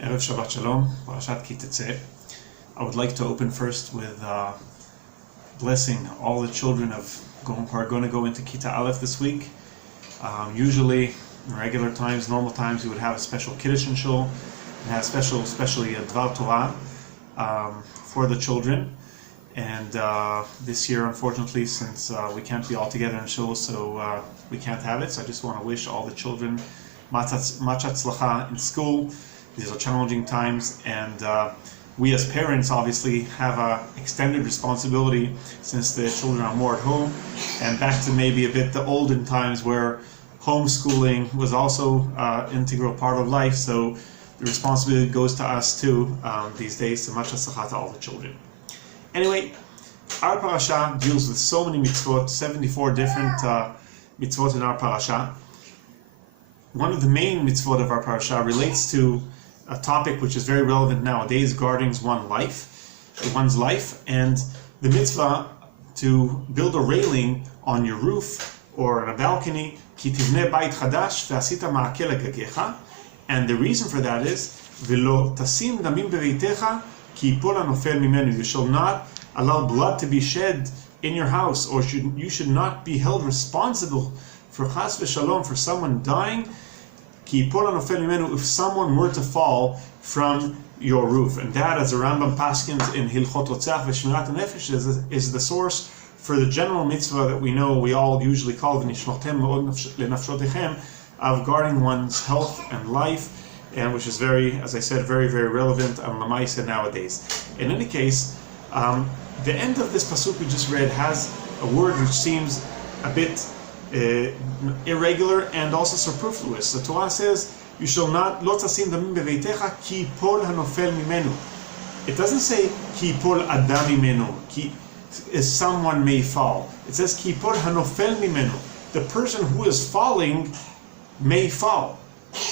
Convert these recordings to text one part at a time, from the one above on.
Erev Shabbat Shalom, Parashat Tezte. I would like to open first with blessing all the children who are going to go into Kita Aleph this week. Usually, in regular times, normal times, we would have a special Kiddush and Shul, and have especially a Dvar Torah for the children. And this year, unfortunately, since we can't be all together in Shul, so we can't have it. So I just want to wish all the children Machat Tzlacha in school. These are challenging times, and we as parents obviously have an extended responsibility since the children are more at home, and back to maybe a bit the olden times where homeschooling was also an integral part of life, so the responsibility goes to us too these days. So much tzlacha to all the children. Anyway, our parasha deals with so many mitzvot, 74 different mitzvot in our parasha. One of the main mitzvot of our parasha relates to a topic which is very relevant nowadays, guarding one's life, and the mitzvah to build a railing on your roof or on a balcony. Ki tivneh bayit chadash ve'asita ma'akel agagecha, and the reason for that is v'lo tasim damim beveitecha ki yipol hanofel mimenu. You shall not allow blood to be shed in your house, or you should not be held responsible for chas v'shalom, for someone dying, ki yipol hanofel mimenu, if someone were to fall from your roof. And that, as the Rambam paskins in Hilchot Rotzach v'Shmirat HaNefesh, is the source for the general mitzvah that we know we all usually call v'nishmortem me'od lenafshotechem, of guarding one's health and life, and which is very, as I said, very, very relevant on Lamaisa nowadays. In any case, the end of this pasuk we just read has a word which seems a bit irregular and also superfluous. The Torah says, "You shall not lo tasim damim beveitecha ki yipol hanofel mimenu." It doesn't say ki yipol adam mimenu, someone may fall. It says ki yipol hanofel mimenu. The person who is falling may fall.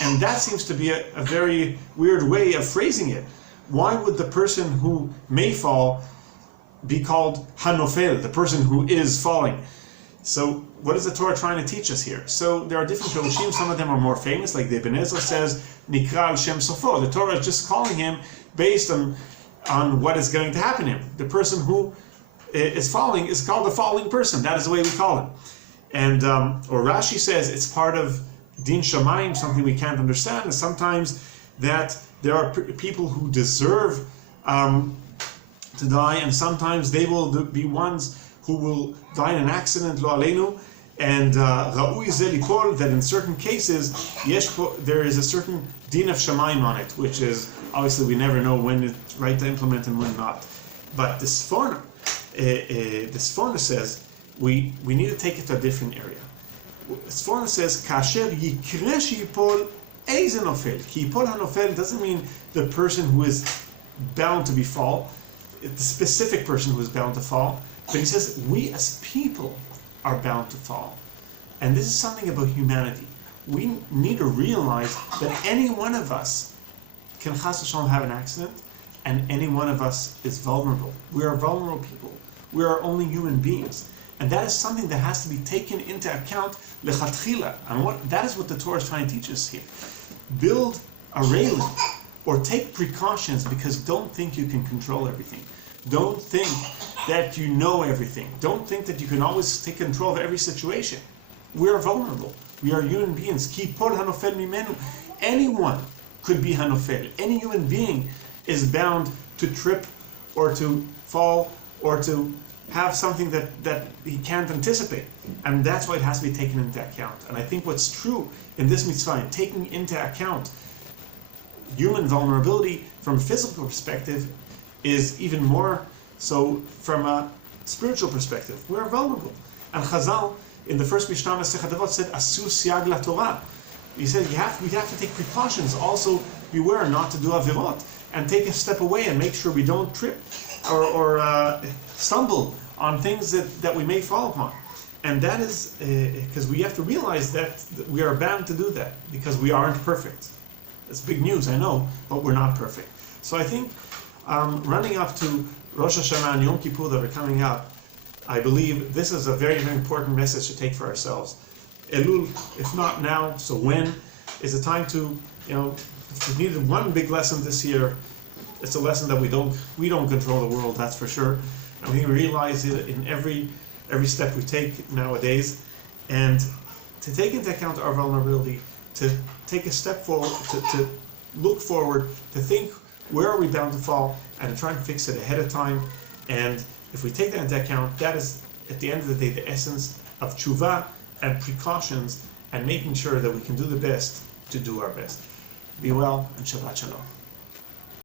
And that seems to be a very weird way of phrasing it. Why would the person who may fall be called hanofel, the person who is falling? So what is the Torah trying to teach us here? So there are different Pirushim. Some of them are more famous, like the Ibn Ezra says, Nikra al Shem Sofo. The Torah is just calling him based on what is going to happen to him. The person who is falling is called a falling person. That is the way we call him. And or Rashi says it's part of Din Shamayim, something we can't understand. And sometimes that there are people who deserve to die, and sometimes they will be ones who will die in an accident, lo aleinu, and ra'ui ze lipol, that in certain cases there is a certain din of shamayim on it, which is obviously we never know when it's right to implement and when not. But the Sforno says we need to take it to a different area. Sforno says kasher yikre sheyipol eize nofel. Ki yipol hanofel doesn't mean the person who is bound to be fall, the specific person who is bound to fall. But he says, we as people are bound to fall. And this is something about humanity. We need to realize that any one of us can chas v'shalom have an accident, and any one of us is vulnerable. We are vulnerable people. We are only human beings. And that is something that has to be taken into account lechatchila. And that is what the Torah is trying to teach us here. Build a railing, or take precautions, because don't think you can control everything. Don't think that you know everything. Don't think that you can always take control of every situation. We are vulnerable. We are human beings. Ki yipol hanofel mimenu. Anyone could be hanofel. Any human being is bound to trip, or to fall, or to have something that he can't anticipate. And that's why it has to be taken into account. And I think what's true in this mitzvah, in taking into account human vulnerability from a physical perspective, is even more so from a spiritual perspective. We are vulnerable. And Chazal, in the first Mishnah Masechet Avot, said, Asu siag la Torah. He said we have to take precautions. Also, beware not to do avirot, and take a step away and make sure we don't trip or stumble on things that we may fall upon. And that is because we have to realize that we are bound to do that, because we aren't perfect. It's big news, I know, but we're not perfect. So I think running up to Rosh Hashanah and Yom Kippur that are coming up, I believe this is a very, very important message to take for ourselves. Elul, if not now, so when, is a time to if we needed one big lesson this year, it's a lesson that we don't control the world, that's for sure, and we realize it in every step we take nowadays, and to take into account our vulnerability, to take a step forward, to look forward, to think where are we bound to fall, and to try and fix it ahead of time. And if we take that into account, that is at the end of the day the essence of tshuva and precautions, and making sure that we can do the best to do our best. Be well, and Shabbat Shalom.